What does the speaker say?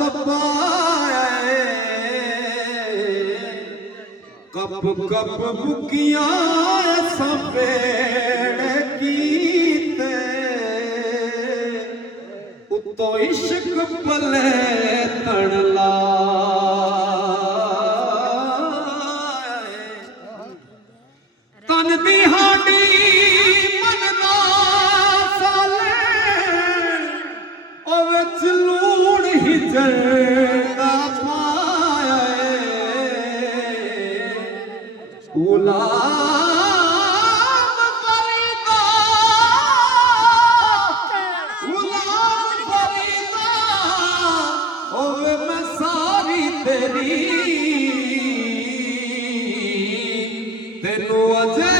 तपाए cup cup बुकियां सपेड़ कीते उतो इश्क पले तण लाए तन दी हाडी मनदा साले ओ विच लूण ही जरदा पाया गुलाम फरीदा ओवे मैं सारी तेरी तेनू अजे